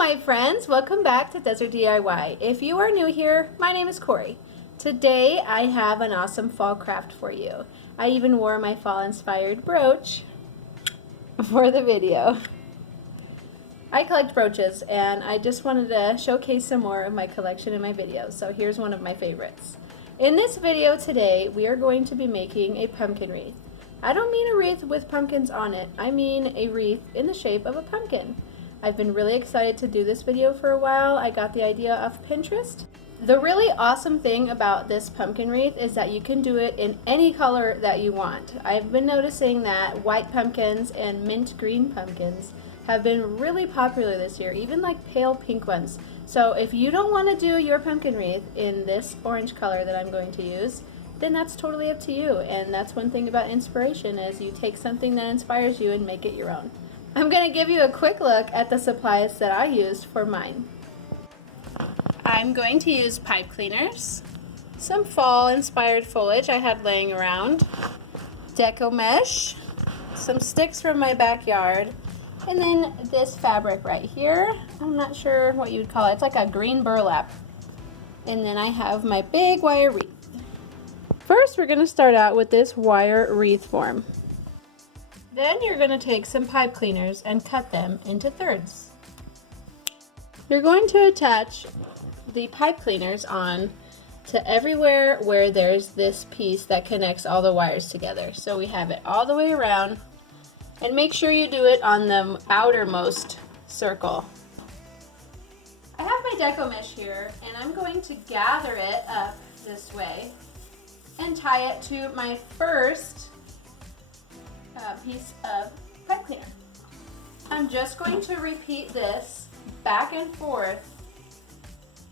my friends, welcome back to Desert DIY. If you are new here, my name is Corey. Today I have an awesome fall craft for you. I even wore my fall inspired brooch for the video. I collect brooches and I just wanted to showcase some more of my collection in my videos, so here's one of my favorites. In this video today we are going to be making a pumpkin wreath. I don't mean a wreath with pumpkins on it, I mean a wreath in the shape of a pumpkin. I've been really excited to do this video for a while. I got the idea off Pinterest. The really awesome thing about this pumpkin wreath is that you can do it in any color that you want. I've been noticing that white pumpkins and mint green pumpkins have been really popular this year, even like pale pink ones. So if you don't want to do your pumpkin wreath in this orange color that I'm going to use, then that's totally up to you. And that's one thing about inspiration, is you take something that inspires you and make it your own. I'm going to give you a quick look at the supplies that I used for mine. I'm going to use pipe cleaners, some fall inspired foliage I had laying around, Deco-mesh, some sticks from my backyard, and then this fabric right here. I'm not sure what you would call it. It's like a green burlap. And then I have my big wire wreath. First we're going to start out with this wire wreath form. Then you're going to take some pipe cleaners and cut them into thirds. You're going to attach the pipe cleaners on to everywhere where there's this piece that connects all the wires together. So we have it all the way around, and make sure you do it on the outermost circle. I have my deco-mesh here, and I'm going to gather it up this way and tie it to my first piece of pipe cleaner. I'm just going to repeat this back and forth,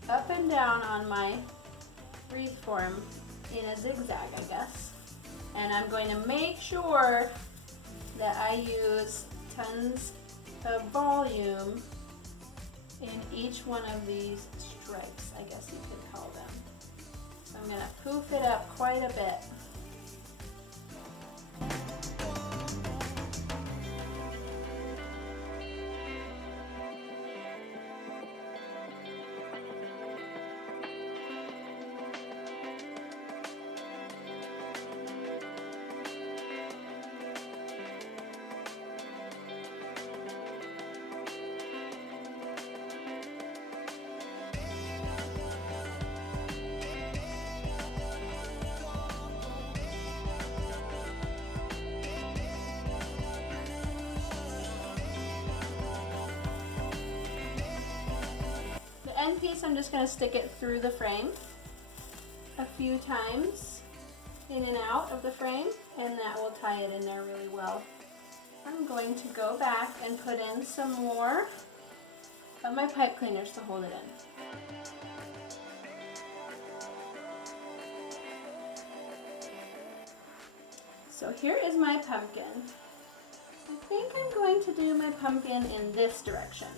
up and down on my wreath form in a zigzag, I guess. And I'm going to make sure that I use tons of volume in each one of these stripes, I guess you could call them. So I'm going to poof it up quite a bit. End piece, I'm just going to stick it through the frame a few times, in and out of the frame, and that will tie it in there really well. I'm going to go back and put in some more of my pipe cleaners to hold it in. So here is my pumpkin. I think I'm going to do my pumpkin in this direction.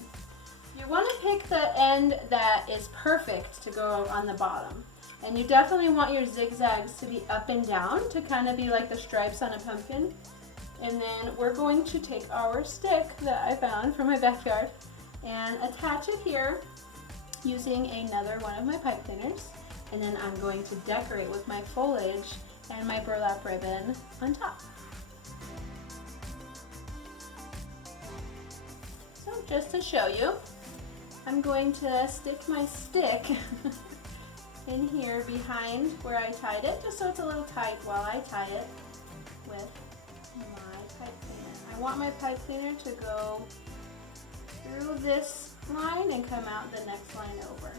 You want to pick the end that is perfect to go on the bottom. And you definitely want your zigzags to be up and down to kind of be like the stripes on a pumpkin. And then we're going to take our stick that I found from my backyard and attach it here using another one of my pipe cleaners. And then I'm going to decorate with my foliage and my burlap ribbon on top. So just to show you, I'm going to stick my stick in here behind where I tied it, just so it's a little tight while I tie it with my pipe cleaner. I want my pipe cleaner to go through this line and come out the next line over.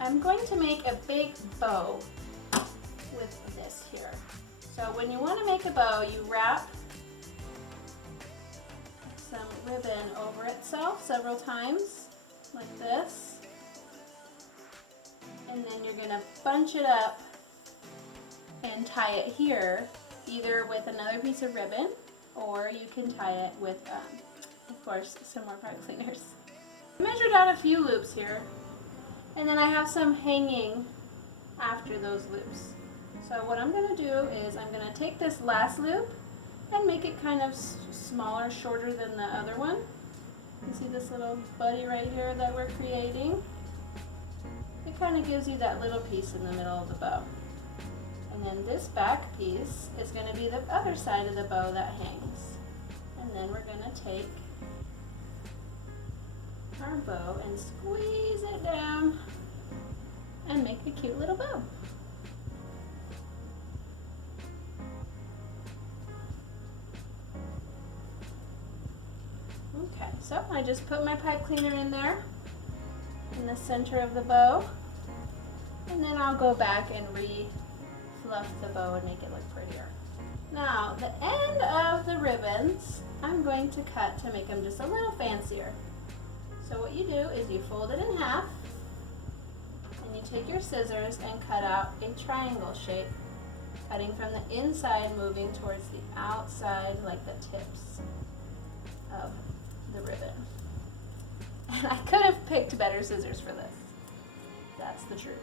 I'm going to make a big bow with this here. So when you want to make a bow, you wrap some ribbon over itself several times, like this, and then you're going to bunch it up and tie it here, either with another piece of ribbon, or you can tie it with, of course, some more pipe cleaners. I measured out a few loops here, and then I have some hanging after those loops. So what I'm going to do is I'm going to take this last loop and make it kind of smaller, shorter than the other one. You see this little buddy right here that we're creating? It kind of gives you that little piece in the middle of the bow. And then this back piece is going to be the other side of the bow that hangs. And then we're going to take our bow and squeeze it down and make a cute little bow. Okay, so I just put my pipe cleaner in there in the center of the bow, and then I'll go back and fluff the bow and make it look prettier. Now, the end of the ribbons, I'm going to cut to make them just a little fancier. So what you do is you fold it in half, and you take your scissors and cut out a triangle shape, cutting from the inside, moving towards the outside like the tips of the ribbon. And I could have picked better scissors for this. That's the truth.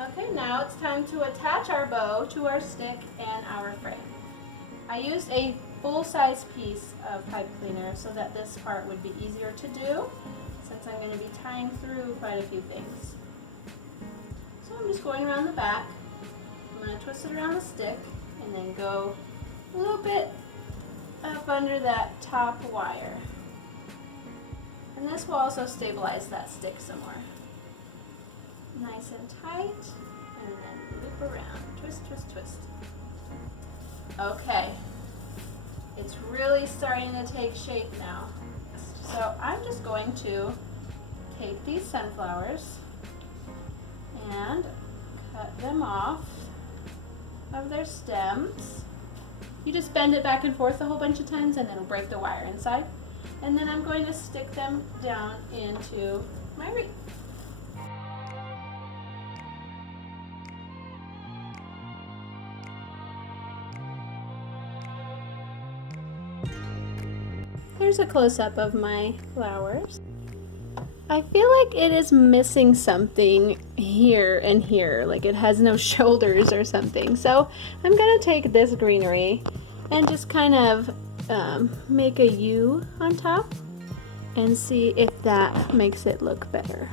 Okay, now it's time to attach our bow to our stick and our frame. I used a full-size piece of pipe cleaner so that this part would be easier to do, since I'm going to be tying through quite a few things. So I'm just going around the back. I'm going to twist it around the stick and then go loop it up under that top wire. And this will also stabilize that stick some more. Nice and tight, and then loop around. Twist, twist, twist. Okay, it's really starting to take shape now. So I'm just going to take these sunflowers and cut them off of their stems. You just bend it back and forth a whole bunch of times and it'll break the wire inside. And then I'm going to stick them down into my wreath. Here's a close-up of my flowers. I feel like it is missing something here and here, like it has no shoulders or something. So I'm gonna take this greenery and just kind of make a U on top and see if that makes it look better.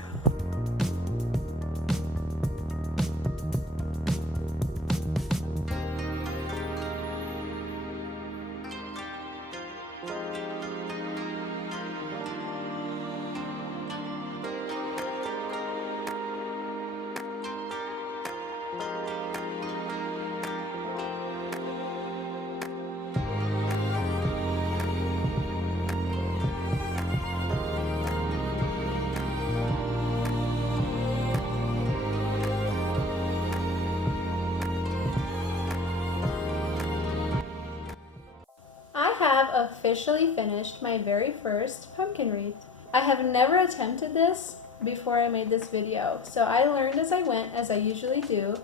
Have officially finished my very first pumpkin wreath. I have never attempted this before I made this video, so I learned as I went, as I usually do,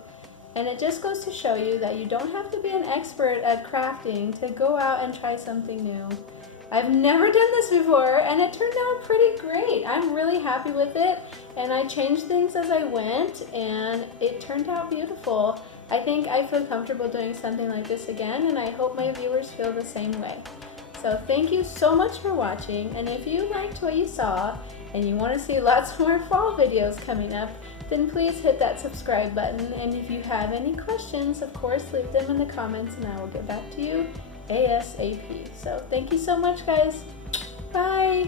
and it just goes to show you that you don't have to be an expert at crafting to go out and try something new. I've never done this before and it turned out pretty great. I'm really happy with it, and I changed things as I went and it turned out beautiful. I think I feel comfortable doing something like this again, and I hope my viewers feel the same way. So thank you so much for watching, and if you liked what you saw and you want to see lots more fall videos coming up, then please hit that subscribe button, and if you have any questions, of course, leave them in the comments and I will get back to you ASAP. So thank you so much, guys. Bye!